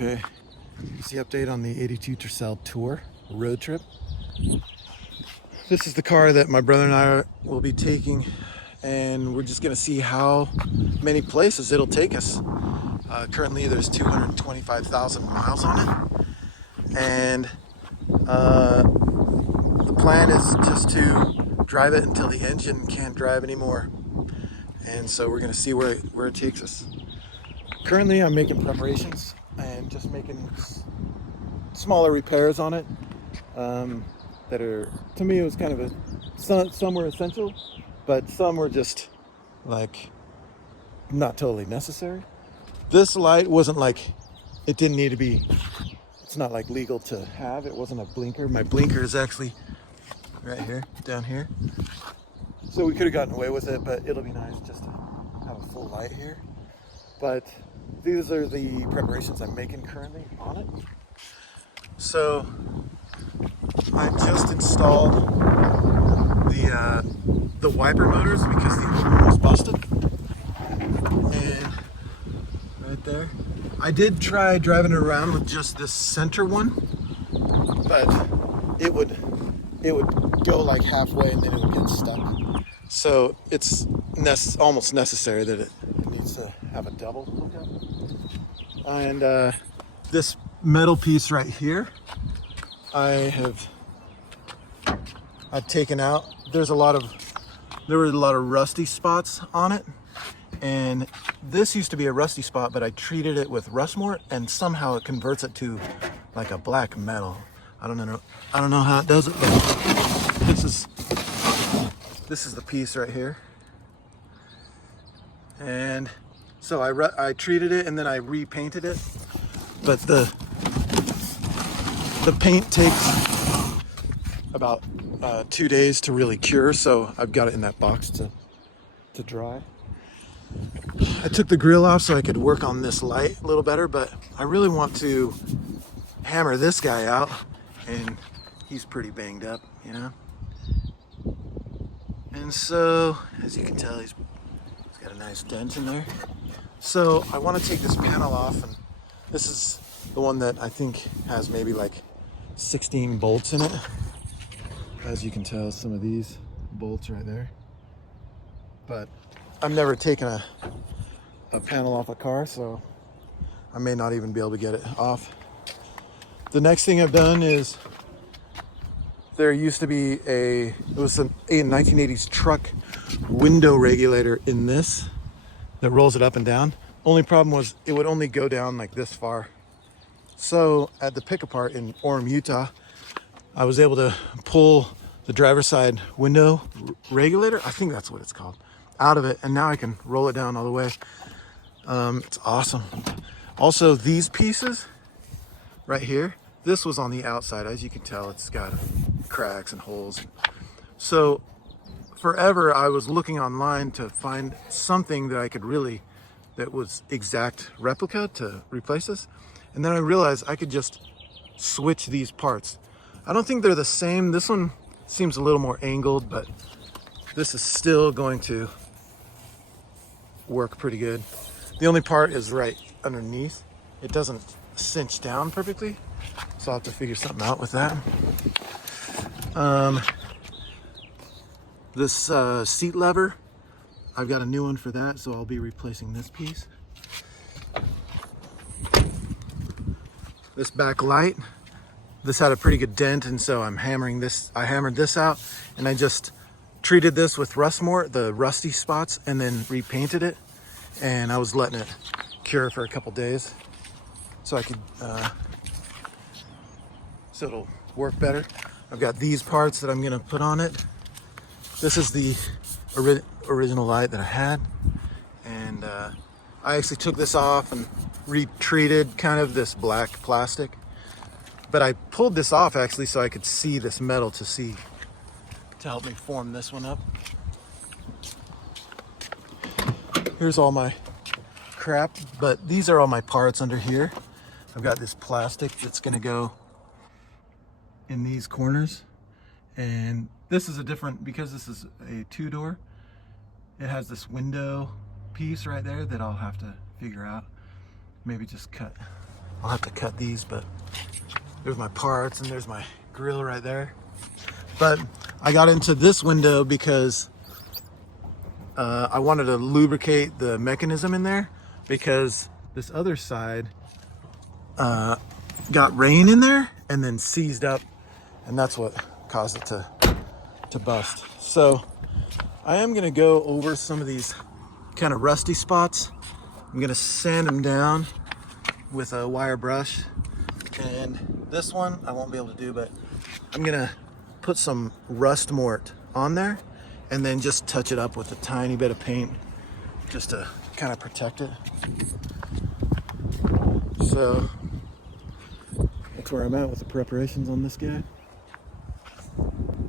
Okay, here's the update on the 82 Tercel tour, road trip. This is the car that my brother and I will be taking, and we're just gonna see how many places it'll take us. Currently there's 225,000 miles on it, and the plan is just to drive it until the engine can't drive anymore. And so we're gonna see where it takes us. Currently I'm making preparations and just making smaller repairs on it that are, to me, it was kind of some were essential, but some were just like not totally necessary. This light wasn't like, it didn't need to be, it's not like legal to have. It wasn't a blinker. My blinker is actually right here, down here. So we could have gotten away with it, but it'll be nice just to have a full light here. But these are the preparations I'm making currently on it. So I just installed the wiper motors because the old one was busted. And right there, I did try driving it around with just this center one, but it would go like halfway and then it would get stuck. So it's almost necessary that it needs to have a double hookup. And this metal piece right here, I've taken out. There were a lot of rusty spots on it, and this used to be a rusty spot, but I treated it with rustmort, and somehow it converts it to like a black metal. I don't know how it does it, but this is the piece right here. And so I treated it and then I repainted it, but the paint takes about 2 days to really cure, so I've got it in that box to dry. I took the grill off so I could work on this light a little better, but I really want to hammer this guy out, and he's pretty banged up, you know? And so, as you can tell, he's got a nice dent in there. So I want to take this panel off, and this is the one that I think has maybe like 16 bolts in it. As you can tell, some of these bolts right there. But I've never taken a panel off a car, so I may not even be able to get it off. The next thing I've done is, there used to be it was a 1980s truck window regulator in this that rolls it up and down. Only problem was it would only go down like this far. So at the pick apart in Orem, Utah, I was able to pull the driver's side window regulator, I think that's what it's called, out of it, and now I can roll it down all the way. It's awesome. Also, these pieces right here, this was on the outside. As you can tell, it's got cracks and holes. So forever I was looking online to find something that I could that was exact replica to replace this. And then I realized I could just switch these parts. I don't think they're the same. This one seems a little more angled, but this is still going to work pretty good. The only part is right underneath. It doesn't cinch down perfectly, so I'll have to figure something out with that. This seat lever, I've got a new one for that, so I'll be replacing this piece. This back light, this had a pretty good dent, and so I hammered this out, and I just treated this with rustmort, the rusty spots, and then repainted it. And I was letting it cure for a couple days so I could so it'll work better. I've got these parts that I'm gonna put on it. This is the original light that I had, and I actually took this off and retreated kind of this black plastic, but I pulled this off actually so I could see this metal to help me form this one up. Here's all my crap, but these are all my parts under here. I've got this plastic that's gonna go in these corners, and this is a different, because this is a two-door, it has this window piece right there that I'll have to figure out. Maybe just cut I'll have to cut these, but there's my parts and there's my grill right there. But I got into this window because I wanted to lubricate the mechanism in there, because this other side got rain in there and then seized up, and that's what caused it to bust. So I am gonna go over some of these kind of rusty spots. I'm gonna sand them down with a wire brush, and this one I won't be able to do, but I'm gonna put some rust mort on there and then just touch it up with a tiny bit of paint just to kind of protect it. So that's where I'm at with the preparations on this guy.